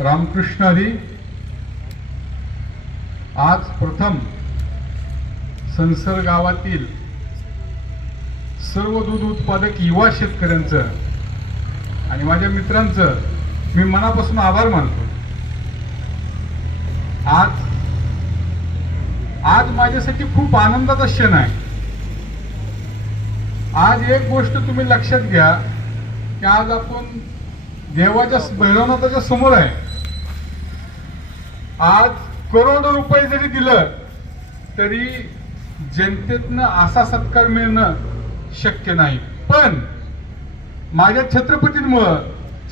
रामकृष्ण हरी आज प्रथम संसर गावातील सर्व दूध उत्पादक युवा शेतकऱ्यांचं आणि माझ्या मित्रांचं मी मनापासून आभार मानतो. आज आज माझ्यासाठी खूप आनंदाचा क्षण आहे. आज एक गोष्ट तुम्ही लक्षात घ्या की आज आपण देवाच्या भैरवनाथाच्या समोर आहे. आज करोडो रुपये जरी दिलं तरी जनतेतनं असा सत्कार मिळणं शक्य नाही. पण माझ्या छत्रपतींमुळं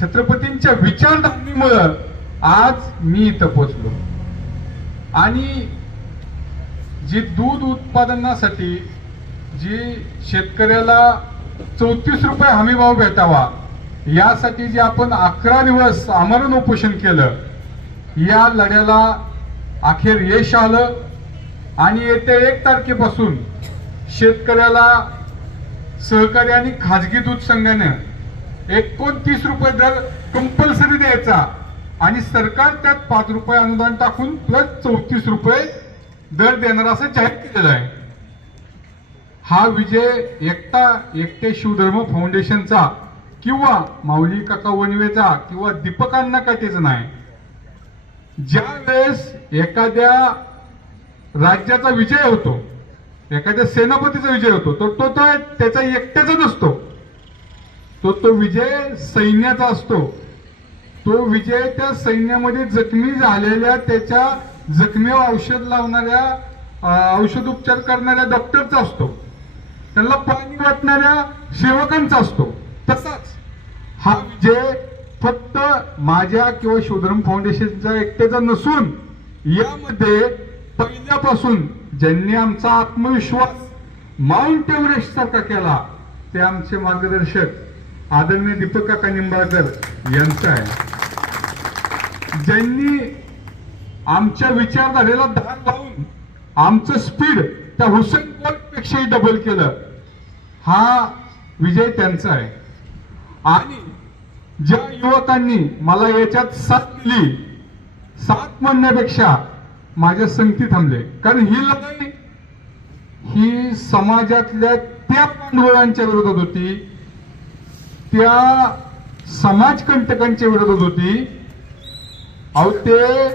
छत्रपतींच्या विचारधारणीमुळं आज मी इथं पोचलो. आणि जी दूध उत्पादनासाठी जी शेतकऱ्याला चौतीस रुपये हमीभाव भेटावा यासाठी जे आपण अकरा दिवस आमरण उपोषण केलं या लढ्याला अखेर यश आलं आणि येत्या एक तारखेपासून शेतकऱ्याला सहकारी आणि खाजगी दूध संघानं एकोणतीस रुपये दर कंपल्सरी द्यायचा आणि सरकार त्यात पाच रुपये अनुदान टाकून प्लस चौतीस रुपये दर देणार असं जाहीर केलेलं आहे. हा विजय एकटा एकटे शिवधर्म फाउंडेशनचा किंवा माऊली काका वनवेचा किंवा दीपकांना काटेचा नाही. ज्या वेळेस एखाद्या राज्याचा विजय होतो एखाद्या सेनापतीचा विजय होतो तर तो तो त्याचा एकट्याचा नसतो. तो तो विजय सैन्याचा असतो. तो विजय त्या सैन्यामध्ये जखमी झालेल्या त्याच्या जखमीवर औषध लावणाऱ्या औषध उपचार करणाऱ्या डॉक्टरचा असतो. त्यांना पाणी वाटणाऱ्या सेवकांचा असतो. तसाच हा विजय फक्त माझ्या किंवा शिवधर्म फाउंडेशनचा एकट्याचा नसून यामध्ये पहिल्यापासून ज्यांनी आमचा आत्मविश्वास माउंट एव्हरेस्ट सारखा केला ते आमचे मार्गदर्शक आदरणीय दीपक काका निंबाळकर यांचं आहे. ज्यांनी आमच्या विचारधारेला धार लावून आमचं स्पीड त्या हुसेन बोल्ट पेक्षाही डबल केलं हा विजय त्यांचा आहे. आणि ज्या युवकांनी मला याच्यात साथ दिली साथ म्हणण्यापेक्षा माझ्या संगती थांबले. कारण ही लढाई ही समाजातल्या त्या पांडवळांच्या विरोधात होती त्या समाजकंटकांच्या विरोधात होती. अहो ते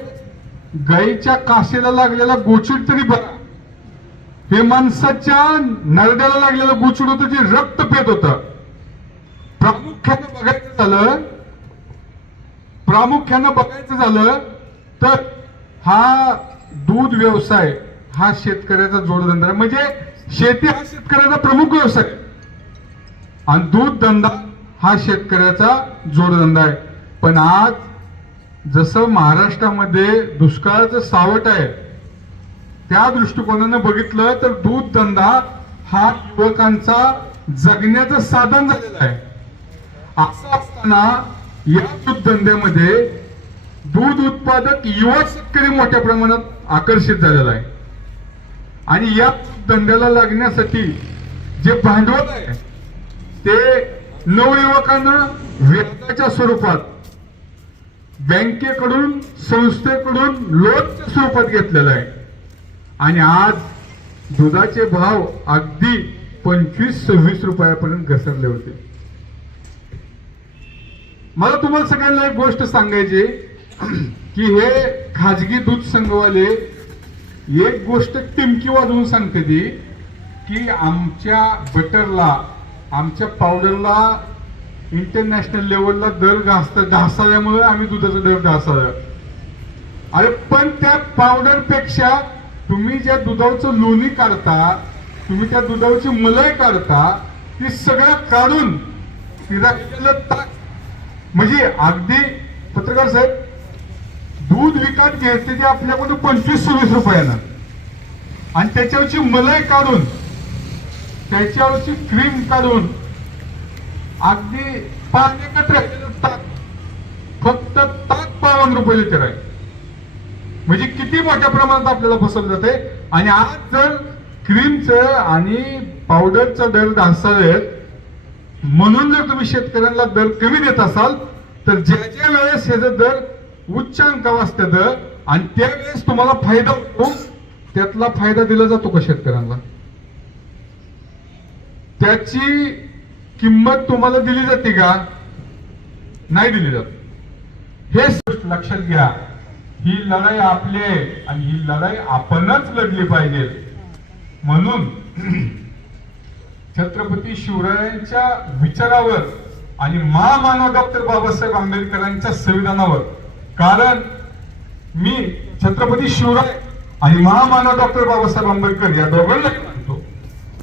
गाईच्या कासेला लागलेला गोचूड तरी बघा. हे माणसाच्या नरड्याला लागलेलं गोचूड होतं जे रक्त पेत होतं. प्रामुख्यानं बघायचं झालं प्रामुख्यानं बघायचं झालं तर हा दूध व्यवसाय हा शेतकऱ्याचा जोडधंदा म्हणजे शेती हा शेतकऱ्याचा प्रमुख व्यवसाय आणि दूध धंदा हा शेतकऱ्याचा जोडधंदा आहे. पण आज जसं महाराष्ट्रामध्ये दुष्काळाचं सावट आहे त्या दृष्टिकोनानं बघितलं तर दूध धंदा हा युवकांचा जगण्याचं साधन झालेलं आहे. असं असताना या दूध धंद्यामध्ये दूध उत्पादक युवा शेतकरी मोठ्या प्रमाणात आकर्षित झालेला आहे. आणि या धंद्याला लागण्यासाठी जे भांडवल आहे ते नवयुवकांना व्याजाच्या स्वरूपात बँकेकडून संस्थेकडून लोनच्या स्वरूपात घेतलेलं आहे. आणि आज दुधाचे भाव अगदी पंचवीस सव्वीस रुपयापर्यंत घसरले होते. मला तुम्हाला सगळ्यांना एक गोष्ट सांगायची की हे खाजगी दूध संघवाले एक गोष्ट टिमकी वाजवून सांगते ती की आमच्या बटरला आमच्या पावडरला इंटरनॅशनल लेवलला दर घासत घासाल्यामुळे आम्ही दुधाचा दर घासाव्या अरे पण त्या पावडरपेक्षा तुम्ही ज्या दुधावचं लोणी काढता तुम्ही त्या दुधावची मलई काढता ती सगळं काढून ती राखलेलं ताक म्हणजे अगदी पत्रकार साहेब दूध विकत घ्यायचे ते आपल्याकडून पंचवीस सव्वीस रुपयानं. आणि त्याच्यावरची मलई काढून त्याच्यावरची क्रीम काढून अगदी पाण्यात एकत्र फक्त ताक बावन्न रुपये लिटर आहे. म्हणजे किती मोठ्या प्रमाणात आपल्याला फसवलं जाते आणि आज जर क्रीमचं आणि पावडरचा दर ढासळेल म्हणून जर तुम्ही शेतकऱ्यांना दर कमी देत असाल तर ज्या ज्या वेळेस ह्याचा दर उच्च अंक दर आणि त्यावेळेस तुम्हाला फायदा होतो त्यातला फायदा दिला जातो का शेतकऱ्यांना? त्याची किंमत तुम्हाला दिली जाते का? नाही दिली जात. हे गोष्ट लक्षात घ्या. ही लढाई आपली आहे आणि ही लढाई आपणच लढली पाहिजे. म्हणून छत्रपती शिवरायांच्या विचारावर आणि महामानव डॉक्टर बाबासाहेब आंबेडकरांच्या संविधानावर. कारण मी छत्रपती शिवराय आणि महामानव डॉक्टर बाबासाहेब आंबेडकर या दोघांना मानतो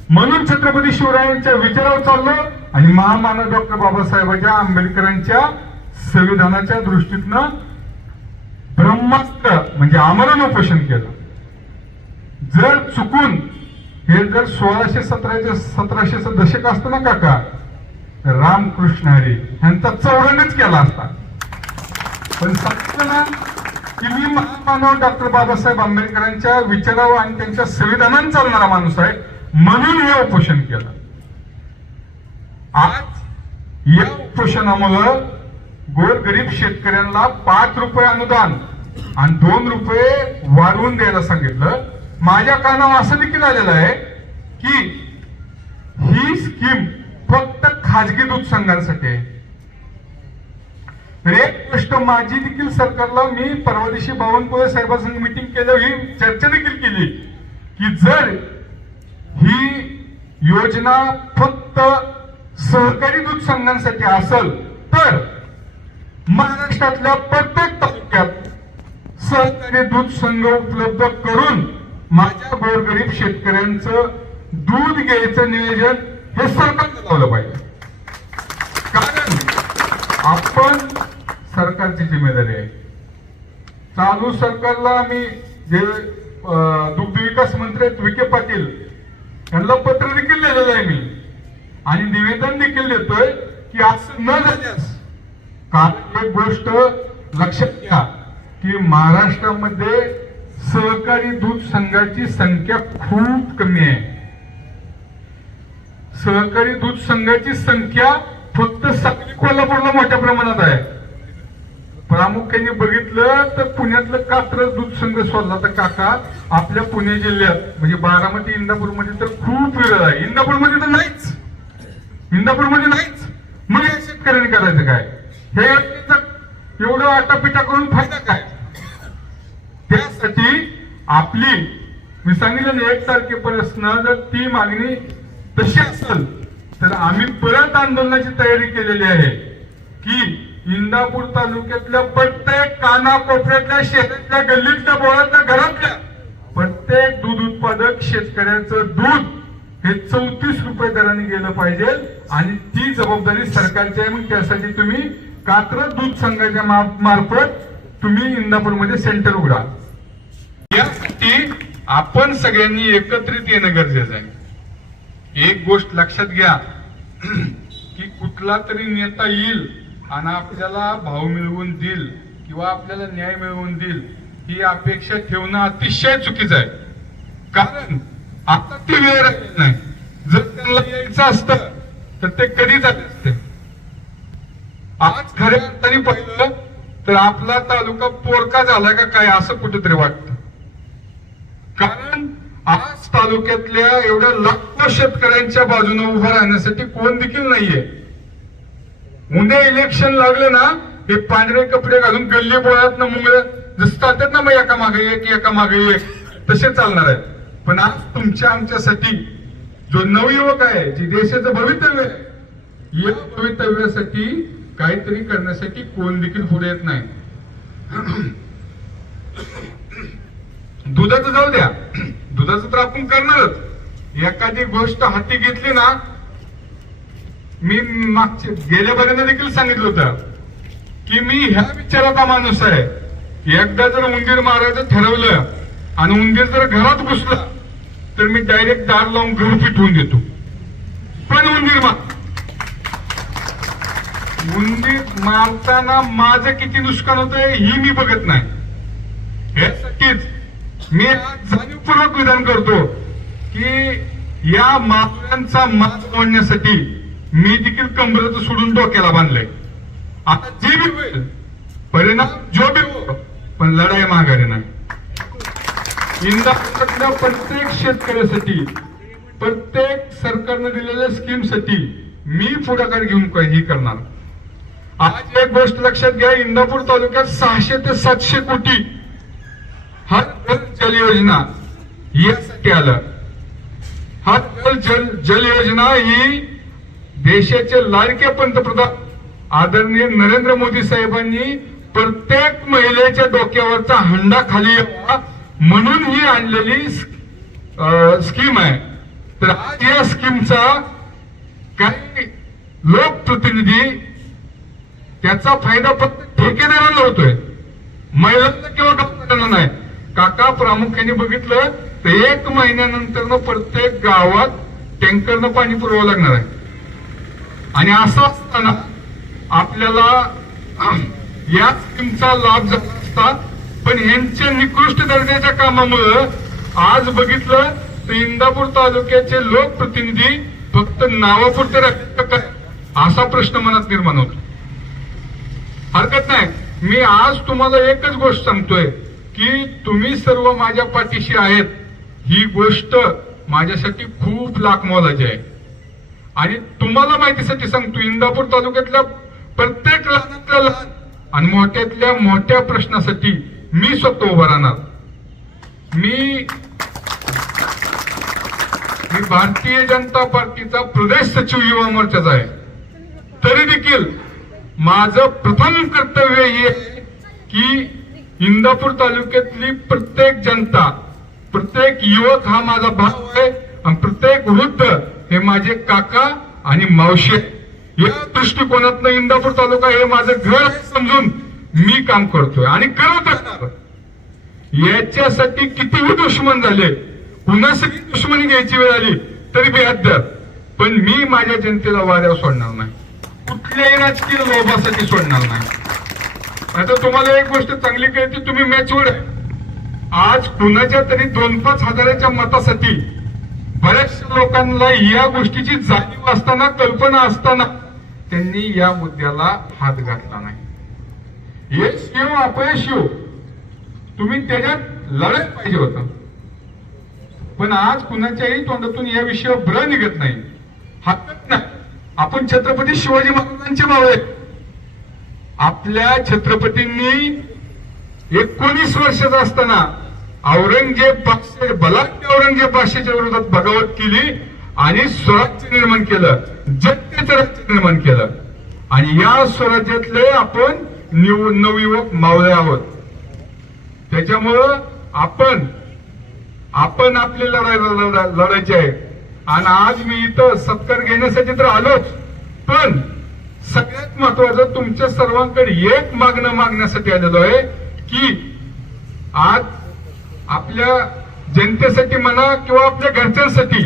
म्हणून छत्रपती शिवरायांच्या विचारावर चाललो आणि महामानव डॉक्टर बाबासाहेबांच्या आंबेडकरांच्या संविधानाच्या दृष्टीतनं ब्रह्मास्त्र म्हणजे आमरण उपोषण केलं. जर चुकून हे जर सोळाशे सतराशे सतराशेचं दशक असतं ना काका रामकृष्ण हरी यांचा चौरणच केला असता. पण सांगितलं ना की मी महामानव डॉक्टर बाबासाहेब आंबेडकरांच्या विचारावर आणि त्यांच्या संविधानात चालणारा माणूस आहे म्हणून हे उपोषण केलं. आज या उपोषणामुळं गोरगरीब शेतकऱ्यांना पाच रुपये अनुदान आणि दोन रुपये वाढवून द्यायला सांगितलं. माझ्या कानावर असं देखील आलेलं आहे की ही स्कीम फक्त खाजगी दूध संघांसाठी आहे. तर एक गोष्ट माझी देखील सरकारला मी परवा दिवशी बावनकुळे साहेबांसंग मिटिंग केलं ही चर्चा देखील केली की जर ही योजना फक्त सहकारी दूध संघांसाठी असेल तर महाराष्ट्रातल्या प्रत्येक तालुक्यात सहकारी दूध संघ उपलब्ध करून माझ्या गोरगरीब शेतकऱ्यांचं दूध घ्यायचं नियोजन हे सरकारनं लावलं पाहिजे. कारण आपण सरकारची जिम्मेदारी आहे. चालू सरकारला आम्ही जे दुग्ध विकास मंत्री आहेत विखे पाटील यांना पत्र देखील लिहिलेलं आहे मी. आणि निवेदन देखील देतोय की असं न झाल्यास कारण एक गोष्ट लक्षात घ्या की महाराष्ट्रामध्ये सहकारी दूध संघाची संख्या खूप कमी आहे. सहकारी दूध संघाची संख्या फक्त सांगली कोल्हापूरला मोठ्या प्रमाणात आहे. प्रामुख्याने बघितलं तर पुण्यातलं कात्रज दूध संघ सोडला तर काका आपल्या पुणे जिल्ह्यात म्हणजे बारामती इंदापूरमध्ये तर खूप विरळ आहे. इंदापूरमध्ये तर नाहीच. इंदापूरमध्ये नाहीच. मग या शेतकऱ्यांनी करायचं काय? हे एवढं आटापिटा करून फायदा काय? आपली मी सांगितलं ना एकसारखे प्रश्न जर ती मागणी तशी असेल तर आम्ही परत आंदोलनाची तयारी केलेली आहे की इंदापूर तालुक्यातल्या प्रत्येक कानाकोपऱ्यातल्या शेतातल्या गल्लीतल्या बोळातल्या घरातल्या प्रत्येक दूध उत्पादक शेतकऱ्याचं दूध हे चौतीस रुपये दराने गेलं पाहिजे आणि ती जबाबदारी सरकारची आहे. मग त्यासाठी तुम्ही कात्र दूध संघाच्या मार्फत तुम्ही इंदापूरमध्ये सेंटर उघडा. यासाठी आपण सगळ्यांनी एकत्रित येणं गरजेचं आहे. एक गोष्ट लक्षात घ्या की कुठला तरी नेता येईल आणि आपल्याला भाव मिळवून देईल किंवा आपल्याला न्याय मिळवून देईल ही अपेक्षा ठेवणं अतिशय चुकीचं आहे. कारण आता ती वेळ राहिली नाही. जर त्यांना यायचं असतं तर ते कधी झाले असते आज खऱ्या अर्थाने पाहिलं तर आपला तालुका पोरका झाला का काय असं कुठेतरी वाटतं. कारण आज तालुक्यातल्या एवढ्या लाखो शेतकऱ्यांच्या बाजूने उभं राहण्यासाठी कोण देखील नाहीये. उद्या इलेक्शन लागले ना हे पांढरे कपडे घालून गल्ली बोळात मुंगळ जसं चालतात ना मग एका मागे एक एका मागे एक तसे चालणार आहेत. पण आज तुमच्या आमच्यासाठी जो नवयुवक आहे जे देशाचं भवितव्य आहे या भवितव्यासाठी काहीतरी करण्यासाठी कोण देखील पुढे येत नाही. दुधाचं जाऊ द्या. दुधाचं तर आपण करणारच. एखादी गोष्ट हाती घेतली ना मी मागच्या गेल्या पर्यंत देखील सांगितलं होतं की मी ह्या विचाराचा माणूस आहे. एकदा जर उंदीर मारायचं ठरवलं आणि उंदीर जर घरात घुसला तर मी डायरेक्ट दार लावून घर पिटवून देतो. पण उंदीर मार उंदीर मारताना माझं किती नुकसान होतंय ही मी बघत नाही. यासाठीच मी आज जाणीवपूर्वक विधान करतो की या माथुरांचा मात ओढण्यासाठी मी देखील कमरेचं सोडून डोक्याला बांधलंय. आता जे बी होईल परिणाम जो बी हो पण लढाई माघारी नाही. इंदापूरच्या प्रत्येक शेतकऱ्यासाठी प्रत्येक सरकारनं दिलेल्या स्कीमसाठी मी पुढाकार घेऊन काही करणार. आज एक गोष्ट लक्षात घ्या इंदापूर तालुक्यात सहाशे ते सातशे कोटी हर जल योजना. यासाठी आलं हा घर जल जल योजना ही देशाचे लाडके पंतप्रधान आदरणीय नरेंद्र मोदी साहेबांनी प्रत्येक महिलेच्या डोक्यावरचा हंडा खाली यावा म्हणून ही आणलेली अं, स्कीम आहे. तर आज या स्कीमचा काही लोकप्रतिनिधी त्याचा फायदा फक्त ठेकेदारांना होतोय. महिलांना किंवा डॉक्टरांना नाही. काका प्रामुख्याने बघितलं तर एक महिन्यानंतर प्रत्येक गावात टँकरनं पाणी पुरवावं लागणार आहे. आणि असं असताना आपल्याला या स्कीमचा लाभ झाला असता पण यांच्या निकृष्ट दर्जाच्या कामामुळं आज बघितलं तर इंदापूर तालुक्याचे लोकप्रतिनिधी फक्त नावापुरते राहतात काय असा प्रश्न मनात निर्माण होतो. हरकत नाही. मी आज तुम्हाला एकच गोष्ट सांगतोय. की तुम्ही सर्व माझ्या पाठीशी आहेत. ही गोष्ट माझ्यासाठी खूप लाख मोलाची आहे. आणि तुम्हाला माहितीसाठी सांगतो इंदापूर तालुक्यातल्या प्रत्येक लहानातल्या लहान आणि मोठ्यातल्या मोठ्या प्रश्नासाठी मी स्वतः उभा राहणार. मी मी भारतीय जनता पार्टीचा प्रदेश सचिव युवा मोर्चाचा आहे. तरी देखील माझं प्रथम कर्तव्य हे की इंदापूर तालुक्यातली प्रत्येक जनता प्रत्येक युवक हा माझा भाव आहे आणि प्रत्येक वृद्ध हे माझे काका आणि मावशी या दृष्टिकोनातनं इंदापूर तालुका हे माझं घर समजून मी काम करतोय आणि करत राहणार. याच्यासाठी कितीही दुश्मन झाले पुन्हा सगळी दुश्मनी घ्यायची वेळ आली तरी बेहद्दर पण मी माझ्या जनतेला वाऱ्यावर सोडणार नाही. कुठल्याही राजकीय लोभासाठी सोडणार नाही. आता तुम्हाला एक गोष्ट चांगली कळते तुम्ही मॅचवर आहे. आज कुणाच्या तरी दोन पाच हजाराच्या मतासाठी बऱ्याचशा लोकांना या गोष्टीची जाणीव असताना कल्पना असताना त्यांनी या मुद्द्याला हात घातला नाही. यश येऊ अपयश येऊ तुम्ही त्याच्यात लढत पाहिजे होत. पण आज कुणाच्याही तोंडातून या विषयावर ब्र निघत नाही. हातात नाही. आपण छत्रपती शिवाजी महाराजांचे भाव आहेत. आपल्या छत्रपतींनी एकोणीस वर्षाचा असताना औरंगजेब बादशा बलाढ्य औरंगजेब बादशाच्या विरोधात बगावत केली आणि स्वराज्य निर्माण केलं जनतेचं राज्य निर्माण केलं. आणि या स्वराज्यातले आपण निव नवयुवक मावळे आहोत. त्याच्यामुळं आपण आपण आपली लढाई लढायची आहे. आणि आज मी इथं सत्कार घेण्यासाठी तर आलोच पण सगळ्यात महत्वाचं तुमच्या सर्वांकडे एक मागणं मागण्यासाठी आलेलो आहे की आज आपल्या जनतेसाठी म्हणा किंवा आपल्या घरच्यांसाठी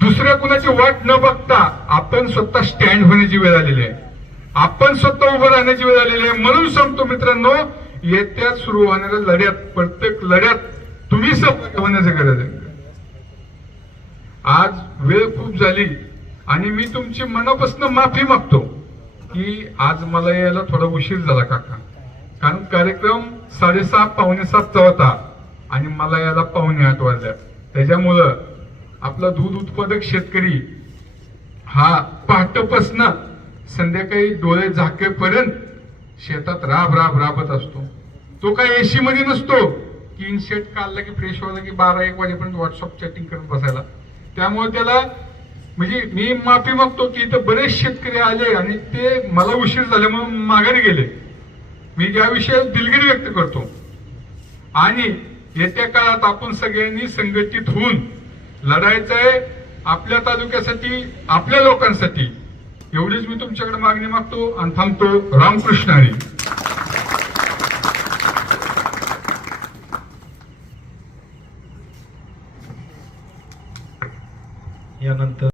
दुसऱ्या कुणाची वाट न बघता आपण स्वतः स्टँड होण्याची वेळ आलेली आहे. आपण स्वतः उभं राहण्याची वेळ आलेली आहे. म्हणून सांगतो मित्रांनो येत्या सुरू होणाऱ्या लढ्यात प्रत्येक लढ्यात तुम्ही सहभागी होण्याची गरज आहे. आज वेळ खूप झाली आणि मी तुमची मनापासून माफी मागतो. की आज मला यायला थोडा उशीर झाला काका. कारण कार्यक्रम साडेसात पावणे सातचा होता आणि मला यायला पाहुणे आठ वाजल्या त्याच्यामुळं आपला दूध उत्पादक शेतकरी हा पहाटपासनं संध्याकाळी डोळे झाकेपर्यंत शेतात राब राब राबत असतो. तो काय एसी मध्ये नसतो. की इन शेट काढला की फ्रेश व्हायला की बारा एक वाजेपर्यंत व्हॉट्सअप चॅटिंग करत बसायला. त्यामुळे त्याला म्हणजे मी माफी मागतो की इथं बरेच शेतकरी आले आणि ते मला उशीर झाल्यामुळे माघारी गेले. मी याविषयी दिलगिरी व्यक्त करतो. आणि येत्या काळात आपण सगळ्यांनी संघटित होऊन लढायचं आहे आपल्या तालुक्यासाठी आपल्या लोकांसाठी. एवढीच मी तुमच्याकडे मागणी मागतो आणि थांबतो रामकृष्ण हरी यानंतर